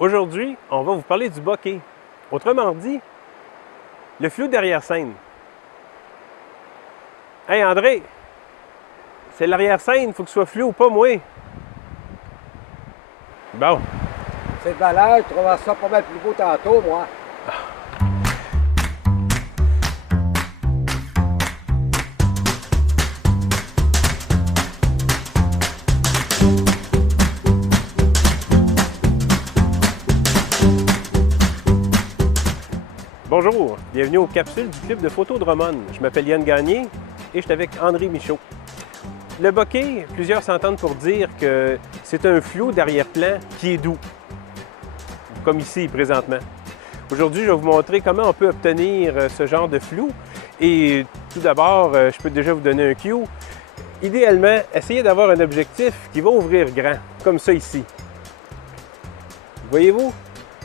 Aujourd'hui, on va vous parler du bokeh. Autrement dit, le flou d'arrière-scène. Hey André, c'est l'arrière-scène, il faut que ce soit flou, pas moi. Bon. C'est de valeur, tu trouveras ça pas mal plus beau tantôt, moi. Bonjour, bienvenue aux capsules du Club de photo Drummond. Je m'appelle Yann Gagné et je suis avec André Michaud. Le bokeh, plusieurs s'entendent pour dire que c'est un flou d'arrière-plan qui est doux, comme ici présentement. Aujourd'hui, je vais vous montrer comment on peut obtenir ce genre de flou. Et tout d'abord, je peux déjà vous donner un cue. Idéalement, essayez d'avoir un objectif qui va ouvrir grand, comme ça ici. Voyez-vous?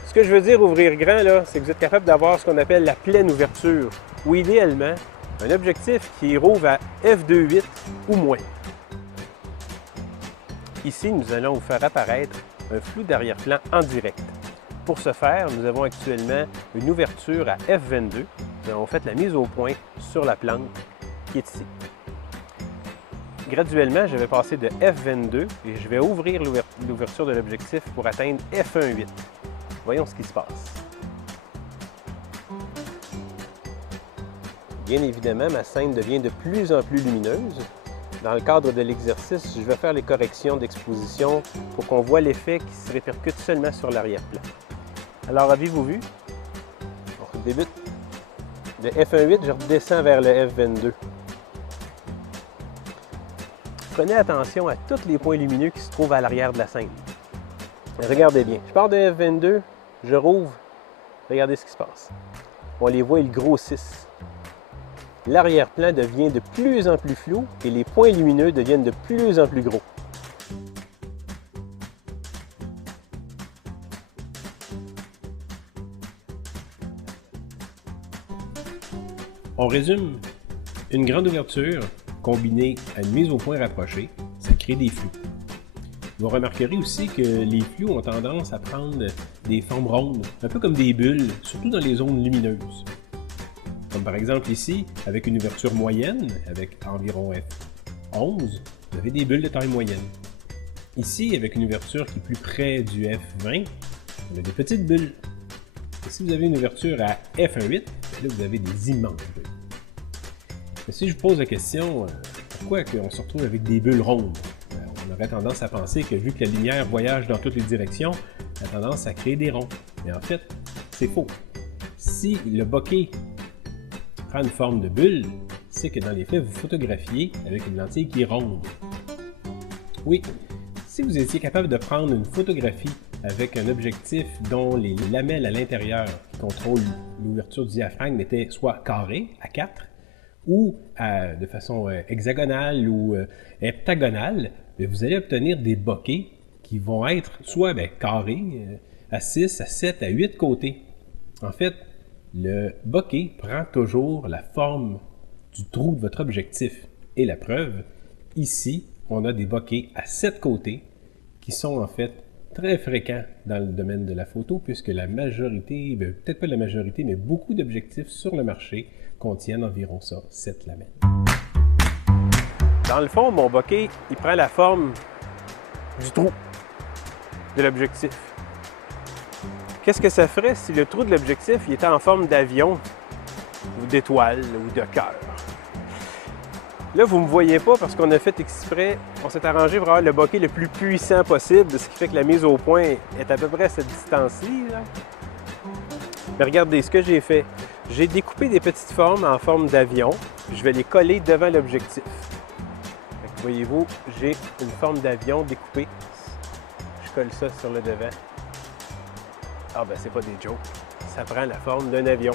Ce que je veux dire ouvrir grand, là, c'est que vous êtes capable d'avoir ce qu'on appelle la pleine ouverture, ou idéalement, un objectif qui rouvre à f2.8 ou moins. Ici, nous allons vous faire apparaître un flou d'arrière-plan en direct. Pour ce faire, nous avons actuellement une ouverture à f22. Nous avons fait la mise au point sur la plante qui est ici. Graduellement, je vais passer de f22 et je vais ouvrir l'ouverture de l'objectif pour atteindre f1.8. Voyons ce qui se passe. Bien évidemment, ma scène devient de plus en plus lumineuse. Dans le cadre de l'exercice, je vais faire les corrections d'exposition pour qu'on voit l'effet qui se répercute seulement sur l'arrière-plan. Alors, avez-vous vu? On débute de f1.8, je redescends vers le f22. Prenez attention à tous les points lumineux qui se trouvent à l'arrière de la scène. Regardez bien, je pars de f22, je rouvre, regardez ce qui se passe. On les voit, ils grossissent. L'arrière-plan devient de plus en plus flou et les points lumineux deviennent de plus en plus gros. On résume, une grande ouverture combinée à une mise au point rapprochée, ça crée des flous. Vous remarquerez aussi que les flous ont tendance à prendre des formes rondes, un peu comme des bulles, surtout dans les zones lumineuses. Comme par exemple ici, avec une ouverture moyenne, avec environ f11, vous avez des bulles de taille moyenne. Ici, avec une ouverture qui est plus près du f20, vous avez des petites bulles. Et si vous avez une ouverture à f1.8, là vous avez des immenses bulles. Mais si je vous pose la question, pourquoi on se retrouve avec des bulles rondes? On aurait tendance à penser que vu que la lumière voyage dans toutes les directions, elle a tendance à créer des ronds. Mais en fait, c'est faux. Si le bokeh prend une forme de bulle, c'est que dans les faits, vous photographiez avec une lentille qui est ronde. Oui, si vous étiez capable de prendre une photographie avec un objectif dont les lamelles à l'intérieur qui contrôlent l'ouverture du diaphragme étaient soit carrées, à 4, ou de façon hexagonale ou heptagonale, vous allez obtenir des bokehs qui vont être soit carrés, à 6, à 7, à 8 côtés. En fait, le bokeh prend toujours la forme du trou de votre objectif. Et la preuve, ici, on a des bokehs à 7 côtés qui sont en fait très fréquents dans le domaine de la photo puisque la majorité, peut-être pas la majorité, mais beaucoup d'objectifs sur le marché contiennent environ ça, 7 lamelles. Dans le fond, mon bokeh, il prend la forme du trou de l'objectif. Qu'est-ce que ça ferait si le trou de l'objectif était en forme d'avion, ou d'étoile, ou de cœur? Là, vous ne me voyez pas parce qu'on a fait exprès, on s'est arrangé pour avoir le bokeh le plus puissant possible, ce qui fait que la mise au point est à peu près à cette distance-ci. Mais regardez ce que j'ai fait. J'ai découpé des petites formes en forme d'avion, je vais les coller devant l'objectif. Voyez-vous, j'ai une forme d'avion découpée. Je colle ça sur le devant. Ah ben c'est pas des jokes. Ça prend la forme d'un avion.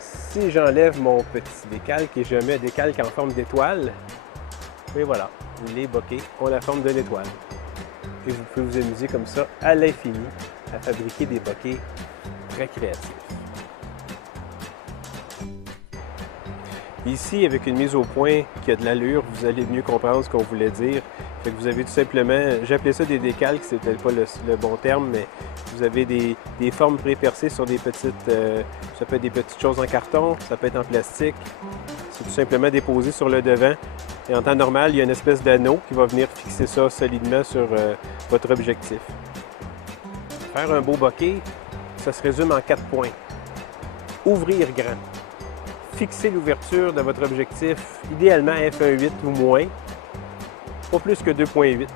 Si j'enlève mon petit décalque et je mets un décalque en forme d'étoile, et voilà, les bokehs ont la forme d'une étoile. Et vous pouvez vous amuser comme ça à l'infini à fabriquer des bokehs très créatifs. Ici, avec une mise au point qui a de l'allure, vous allez mieux comprendre ce qu'on voulait dire. Fait que vous avez tout simplement, j'appelais ça des décalques, c'était pas le bon terme, mais vous avez des formes pré-percées sur des petites, ça peut être des petites choses en carton, ça peut être en plastique. C'est tout simplement déposé sur le devant. Et en temps normal, il y a une espèce d'anneau qui va venir fixer ça solidement sur votre objectif. Faire un beau bokeh, ça se résume en 4 points. Ouvrir grand. Fixer l'ouverture de votre objectif, idéalement f1.8 ou moins, pas plus que 2.8.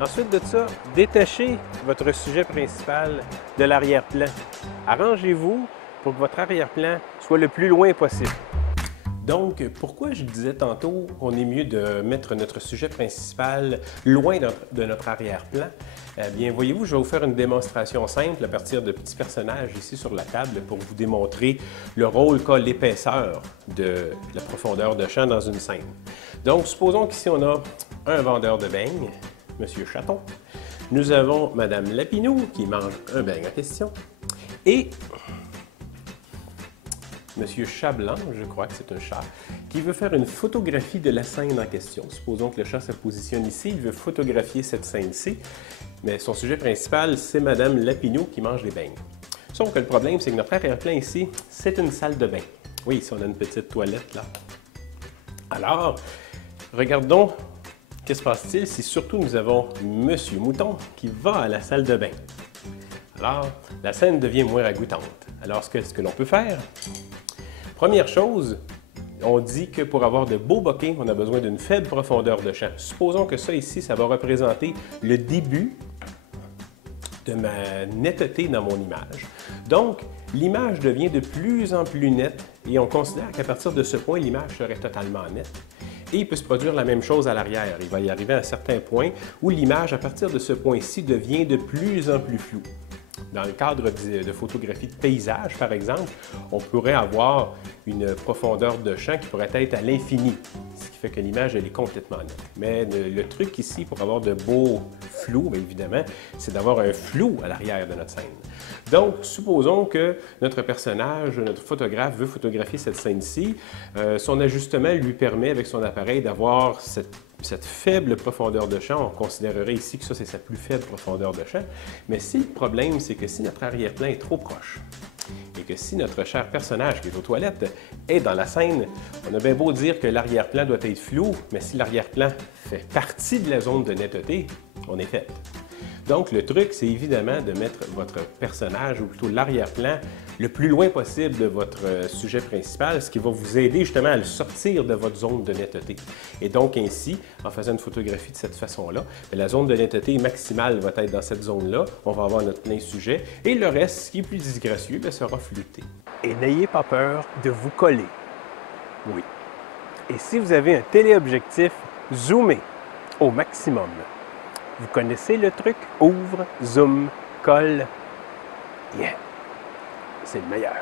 Ensuite de ça, détachez votre sujet principal de l'arrière-plan. Arrangez-vous pour que votre arrière-plan soit le plus loin possible. Donc, pourquoi je disais tantôt qu'on est mieux de mettre notre sujet principal loin de notre arrière-plan? Eh bien, voyez-vous, je vais vous faire une démonstration simple à partir de petits personnages ici sur la table pour vous démontrer le rôle qu'a l'épaisseur de la profondeur de champ dans une scène. Donc, supposons qu'ici, on a un vendeur de beignes, M. Chaton. Nous avons Mme Lapinou qui mange un beigne en question. Et Monsieur Chat Blanc, je crois que c'est un chat, qui veut faire une photographie de la scène en question. Supposons que le chat se positionne ici, il veut photographier cette scène-ci, mais son sujet principal, c'est Madame Lapinou qui mange des beignes. Sauf que le problème, c'est que notre arrière-plan ici, c'est une salle de bain. Oui, ici, on a une petite toilette là. Alors, regardons, qu'est-ce qui se passe-t-il si surtout nous avons Monsieur Mouton qui va à la salle de bain. Alors, la scène devient moins ragoûtante. Alors, ce que l'on peut faire? Première chose, on dit que pour avoir de beaux bokehs, on a besoin d'une faible profondeur de champ. Supposons que ça ici, ça va représenter le début de ma netteté dans mon image. Donc, l'image devient de plus en plus nette et on considère qu'à partir de ce point, l'image serait totalement nette. Et il peut se produire la même chose à l'arrière. Il va y arriver à un certain point où l'image, à partir de ce point-ci, devient de plus en plus floue. Dans le cadre de photographie de paysage, par exemple, on pourrait avoir une profondeur de champ qui pourrait être à l'infini, ce qui fait que l'image elle est complètement nette. Mais le truc ici, pour avoir de beaux flous, bien évidemment, c'est d'avoir un flou à l'arrière de notre scène. Donc, supposons que notre personnage, notre photographe veut photographier cette scène-ci. Son ajustement lui permet, avec son appareil, d'avoir cette faible profondeur de champ. On considérerait ici que ça, c'est sa plus faible profondeur de champ. Mais si le problème, c'est que si notre arrière-plan est trop proche et que si notre cher personnage qui est aux toilettes est dans la scène, on a bien beau dire que l'arrière-plan doit être flou, mais si l'arrière-plan fait partie de la zone de netteté, on est fait. Donc, le truc, c'est évidemment de mettre votre personnage, ou plutôt l'arrière-plan, le plus loin possible de votre sujet principal, ce qui va vous aider justement à le sortir de votre zone de netteté. Et donc, ainsi, en faisant une photographie de cette façon-là, la zone de netteté maximale va être dans cette zone-là, on va avoir notre plein sujet, et le reste, ce qui est plus disgracieux, sera flouté. Et n'ayez pas peur de vous coller. Oui. Et si vous avez un téléobjectif, zoomez au maximum. Vous connaissez le truc? Ouvre, zoom, colle. Yeah! C'est le meilleur.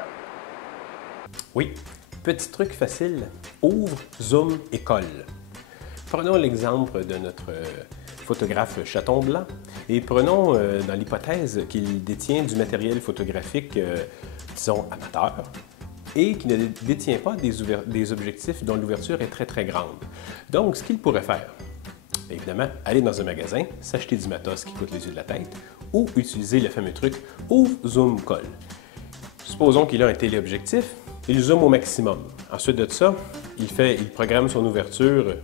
Oui, petit truc facile. Ouvre, zoom et colle. Prenons l'exemple de notre photographe Chaton Blanc et prenons dans l'hypothèse qu'il détient du matériel photographique, disons, amateur et qui ne détient pas des objectifs dont l'ouverture est très, très grande. Donc, ce qu'il pourrait faire, évidemment, aller dans un magasin, s'acheter du matos qui coûte les yeux de la tête ou utiliser le fameux truc ouvre, zoom, colle. Supposons qu'il a un téléobjectif, il zoome au maximum. Ensuite de ça, il programme son ouverture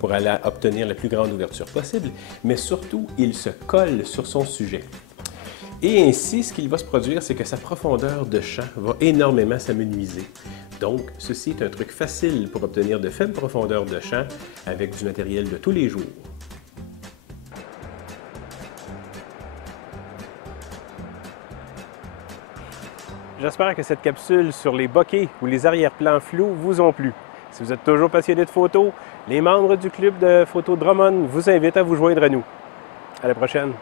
pour aller obtenir la plus grande ouverture possible, mais surtout, il se colle sur son sujet. Et ainsi, ce qu'il va se produire, c'est que sa profondeur de champ va énormément s'amenuiser. Donc, ceci est un truc facile pour obtenir de faibles profondeurs de champ avec du matériel de tous les jours. J'espère que cette capsule sur les bokehs ou les arrière-plans flous vous ont plu. Si vous êtes toujours passionné de photos, les membres du club de photos Drummond vous invitent à vous joindre à nous. À la prochaine.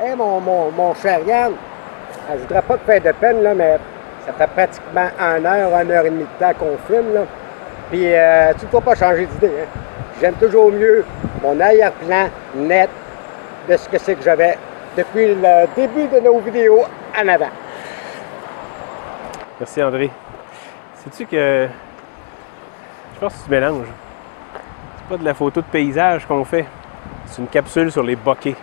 Hey, mon cher Yann, je voudrais pas te faire de peine, là, mais ça fait pratiquement 1 heure et demie de temps qu'on filme, là. Puis, tu ne dois pas changer d'idée, hein. J'aime toujours mieux mon arrière-plan net de ce que c'est que j'avais depuis le début de nos vidéos en avant. Merci André. Sais-tu que je pense que tu mélanges. C'est pas de la photo de paysage qu'on fait. C'est une capsule sur les bokeh.